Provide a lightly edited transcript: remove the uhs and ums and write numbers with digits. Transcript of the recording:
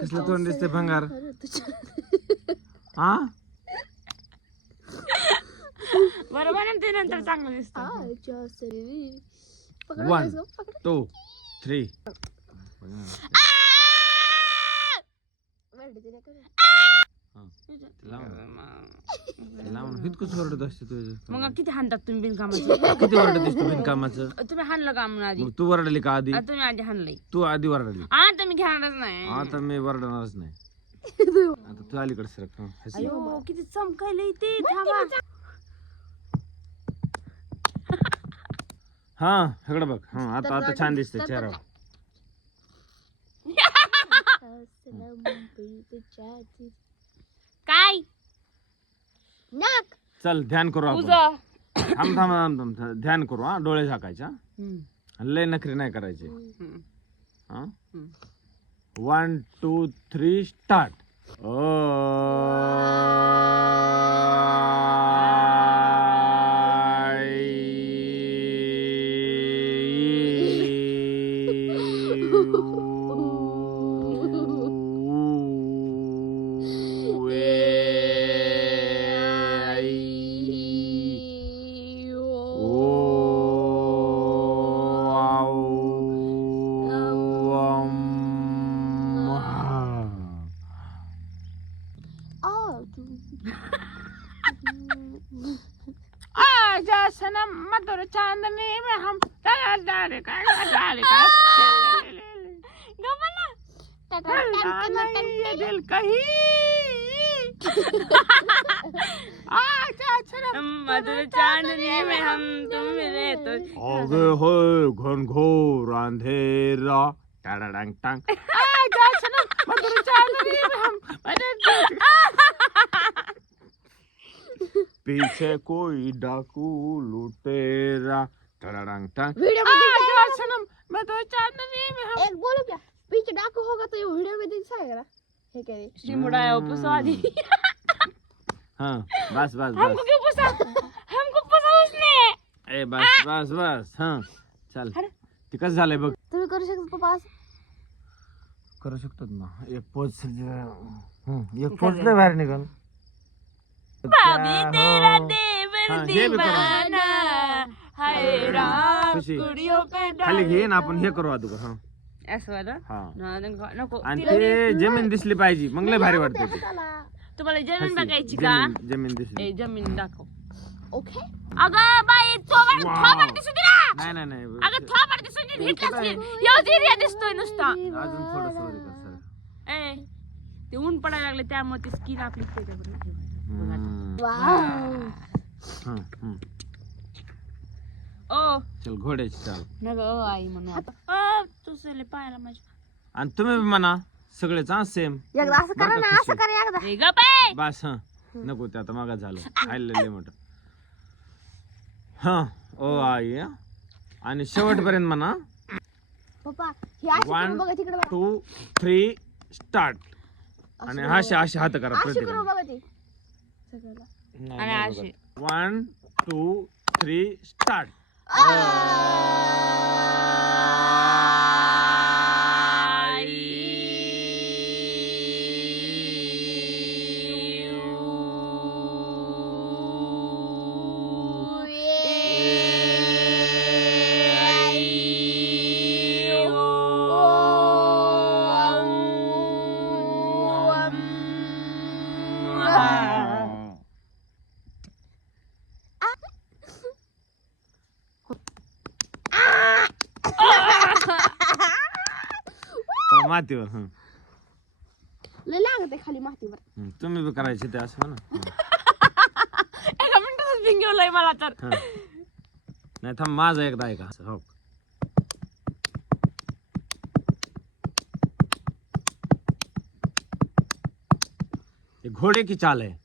कसलं तोंड दिसते भंगार हा बरोबर ते नंतर चांगलं दिसतं. 1 2 3 लावून इतकंच ओरडत असते तुझं. मग किती हाणतात तुम्ही बिनकामाचं? किती ओरडत असते बिनकामाचं? तुम्ही हाणलं का म्हणून आधी? मग तू वरडली का आधी? तुम्ही आधी हाणलंय. तू आधी वरडली. आता मी घेणारच नाही. आता मी वरडणारच नाही. आता तू अलीकडे सरक. अयो किती चमकायलंय ते. थांबा. हा इकडे बघ. हा आता आता छान दिसतंय चेहरा. काय चल ध्यान करू आपण. तुझं थांब थांब थांब थांब ध्यान करू. हा डोळे झाकायचे. लय नखरी नाही करायचे. हा 1 2 3 स्टार्ट. सनम मधुर चांदनी में हम डाले का दिल कहीं मधुर चांदनी में हम तुम मिले तो आगे हो घनघोर अंधेरा टांग टांग मधुर चांदनी में हम पीछे कोई डाकू लुटेरा टांग टांग. मैं तो चांदनी में हम एक बोलो क्या पीछे डाकू होगा तो ये वीडियो में दिखाएगा ना ये कह रही सिमुड़ाया पुसा दी. हाँ बस बस हमको बस. क्यों पुसा? हमको पुसा उसने. ए बस बस बस. हाँ चल ते कसं झालंय बघ. तुम्ही करू शकता पप्पा असं? करू शकतात ना. एक पोच एक पोच नाही बाहेर निघाल. भाभी तेरा देवर हाँ, ये भी करो. दीवाना हाय राम खुशी. कुड़ियों पे खाली घे ना आपण हे करू अगोदर. हा असं वाला हा नको. आणि ते जमीन दिसली पाहिजे मग लय भारी वाटते ते. तुम्हाला जमीन बघायची का? जमीन दिसली. ए जमीन दाखव. ओके अगं बाई थोबड वाव. थोबड दिसू दे ना. नाही नाही नाही अगं थोबड दिसू दे. हिटलंच एवढी एरिया दिसतोय नुसता. अजून थोडं वर कर सर. ए ते ऊन पडायला लागले त्यामुळे ती स्किन आपली त्याच्यावर ओ चल घोड्याची चाल. नग आई म्हणून तुझले पायाला माझ्या. आणि तुम्ही बी म्हणा सगळेच हा सेम. एकदा असं करा ना असं करा एकदा ए गप आहे. बस. हा नको ते आता मागा झालं. आलेले मोठं. हा ओ आई हा. आणि शेवटपर्यंत म्हणा. पप्पा हे अशी 1 करू बघा तिकडे बघा 2 3 स्टार्ट. आणि असे असे हात करा अशी करू प्रत्येकाने. बघा ती सगळ्याला आणि अशी 1 2 3 स्टार्ट. मातीवर. लय लागत आहे खाली मातीवर. तुम्ही बी करायचे ते असं ना. एका मिनिटातच भिंगवलंय मला तर. नाही थांब माझं एकदा ऐका. हो घोड़े की चाल है.